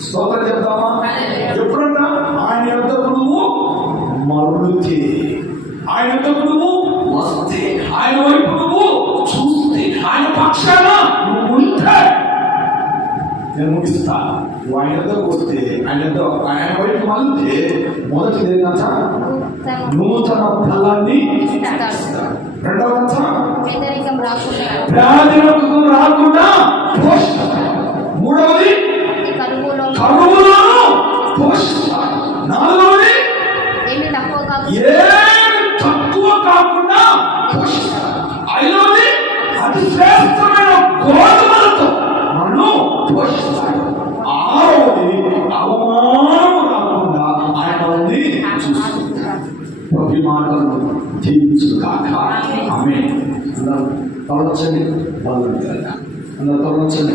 స్తోత్రం చెప్తామా? ఎప్పుడంట ఆయన యొద్దకు నువ్వు మరుడితే, ఆయన యొద్దకు నువ్వు వస్తే, ఆయన వైపు నువ్వు చూస్తే, ఆయన పక్షాన నువ్వు ఉంటే నేను ముగిస్తా. నువ్వు ఆయన యొద్దకు వస్తే, ఆయన వైపు మళ్ళీ మొదటిది ఏంటంట? నూతన ఫలాన్ని. రెండవ పేదరికం రాకుండా పోషిస్తాడు. మూడవది కరువులను పోషిస్తాడు. నాలుగవది ఏమి తక్కువ కాకుండా పోషిస్తాడు. ఐదవది అతి శ్రేష్టమైన గోధుమలతో నన్ను పోషిస్తాడు. ఆరవది అవమానం రాకుండా ఆయన చూసుకుంటాడు. ప్రతి మాటలను జీవించుగాక. ఆమేన్. అందరూ తలవంచండి. అందరూ తలవంచండి.